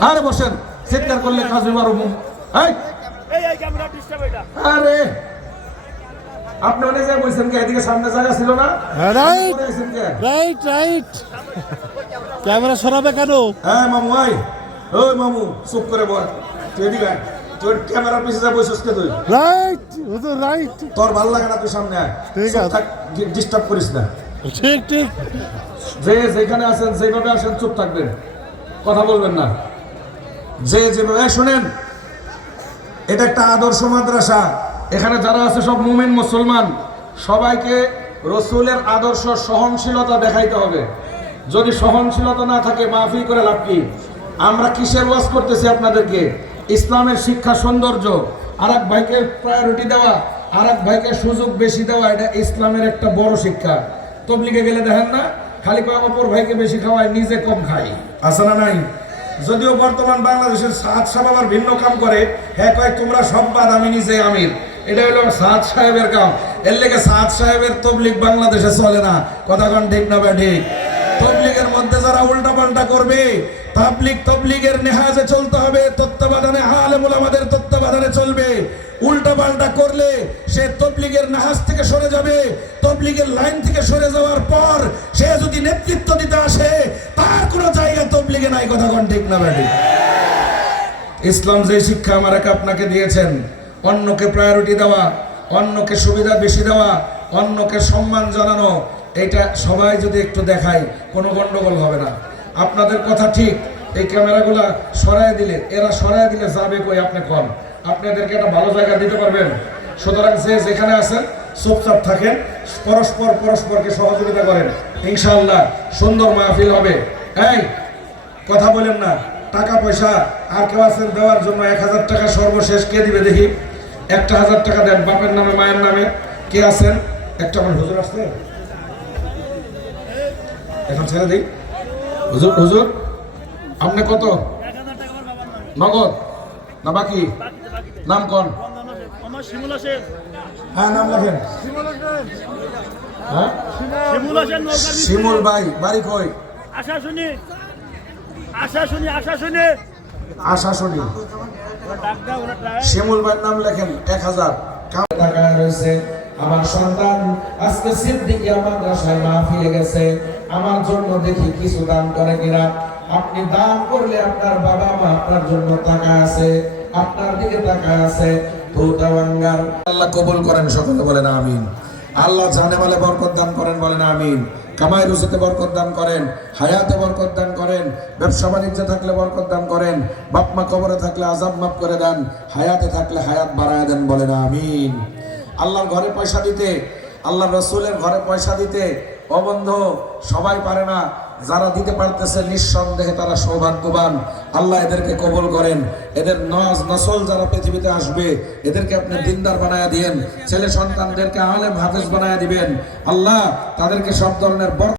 আরে বসেন চিৎকার করলে কাজ এবার এই! এই এই ক্যামেরা ডিস্টার্ব এটা। আরে! আপনি অনেক জায়গায় বলছেন কে? এদিকে সামনে জায়গা ছিল না? রাইট। আইছেন কে? Right right. ক্যামেরা সরাবে কেন? হ্যাঁ মামু ভাই ওই মামু চুপ করে বল তুই এদিকে। তোর ক্যামেরার যা বসছিস কে তুই? রাইট হুজুর রাইট। তোর ভালো লাগে না তুই সামনে আয়। ঠিক আছে। ডিস্টার্ব করিস না। ঠিক ঠিক। যে যেখানে আছেন যেভাবে আসেন চুপ থাকবেন। কথা বলবেন না। যে যেভাবে শুনেন, এটা একটা আদর্শ মাদ্রাসা। এখানে যারা আছে সব মুমিন মুসলমান। সবাইকে রসুলের আদর্শ সহনশীলতা দেখাইতে হবে। যদি সহনশীলতা না থাকে মাহফিল করে লাভ কি? আমরা কিসের ওয়াজ করতেছি আপনাদেরকে? ইসলামের শিক্ষা সৌন্দর্য। আর এক ভাইকে প্রায়োরিটি দেওয়া আর এক ভাইকে সুযোগ বেশি দেওয়া, এটা ইসলামের একটা বড় শিক্ষা। তবলিগে গেলে দেখেন না, খালি কয় অপর ভাইকে বেশি খাওয়ায়, নিজে কম খাই আছে না নাই? যদিও বর্তমান বাংলাদেশের সাত সাহেব আবার ভিন্ন কাম করে হ্যাঁ কয়, তোমরা সব বাদ, আমি নিজে আমির। এটা হলো সাদ সাহেবের কাম। এর লেগে সাদ সাহেবের তবলিক বাংলাদেশে চলে না। কথা ঠিক না ঠিক? তবলিগের মধ্যে যারা উল্টা পাল্টা করবে, তাবলিগ তবলিগের নেহাজে চলতে হবে, তত্ত্বাবধানে আলেমুল আমাদের তত্ত্বাবধানে চলবে। উল্টা পাল্টা করলে সে তবলিগের নাহাজ থেকে সরে যাবে, তবলিগের লাইন থেকে সরে যাওয়ার পর সে যদি নেতৃত্ব দিতে আসে, তার কোনো জায়গা তবলিগে নাই, কথা কোন ঠিক না ব্যাডি ইসলাম যে শিক্ষা আমাকে আপনাকে দিয়েছেন, অন্যকে প্রায়োরিটি দেওয়া, অন্যকে সুবিধা বেশি দেওয়া, অন্যকে সম্মান জানানো এটা সবাই যদি একটু দেখায়, কোনো গন্ডগোল হবে না। আপনাদের কথা ঠিক, এই ক্যামেরাগুলা সরায় দিলে, এরা সরায় দিলে যাবে কই আপনি কম আপনাদেরকে একটা ভালো জায়গা দিতে পারবেন। সুতরাং যে যেখানে আছেন, চুপচাপ থাকেন, পরস্পর পরস্পরকে সহযোগিতা করেন। ইনশাল্লাহ সুন্দর মাহফিল হবে। এই, কথা বলেন না, টাকা পয়সা, আর কেউ আছেন দেওয়ার জন্য এক হাজার টাকা সর্বশেষ, কে দিবে দেখি? একটা হাজার টাকা দেন, বাপের নামে, মায়ের নামে। কে আছেন? একটা আমার হুজুর আসছে এখন ছেড়ে দিই। হুজুর হুজুর, আপনি কত? নগদ না বাকি? নাম কন হ্যাঁ নাম লেখেন। হ্যাঁ? শিমুল ভাই, বাড়ি কই? আশা শুনি আশা শুনি আশা শুনি আশা শুনি শিমুল ভাইয়ের নাম লেখেন এক হাজার। আমার সন্তান আজকে সিদ্দিকিয়া মাদ্রাসায় মাহফিলে গেছে। আমার জন্য দেখি কিছু দান করে কিনা। আপনি দান করলে আপনার বাবা মা আপনার জন্য টাকা আছে, আপনার দিকে টাকা আছে। আল্লাহ কবুল করেন, সকলে বলেন আমিন। আল্লাহ জানে বলে বরকত দান করেন বলেন, আমিন। কামাই রুজিতে বরকত দান করেন, হায়াতে বরকত দান করেন, ব্যবসা বাণিজ্যে থাকলে বরকত দান করেন বাপমা কবরে থাকলে আজাব মাফ করে দেন, হায়াতে থাকলে হায়াত বাড়ায় দেন বলেন, আমিন। আল্লাহর ঘরে পয়সা দিতে আল্লাহ রসুলের ঘরে পয়সা দিতে অবন্ধ সবাই পারে না যারা দিতে পারতেছে নিঃসন্দেহে তারা সৌভাগ্যবান। আল্লাহ এদেরকে কবল করেন। এদের নজ, নসল যারা পৃথিবীতে আসবে, এদেরকে আপনি দিনদার বানায় দিয়েন। ছেলে সন্তানদেরকে আলেম হাফেজ বানায় দিবেন। আল্লাহ তাদেরকে সব ধরনের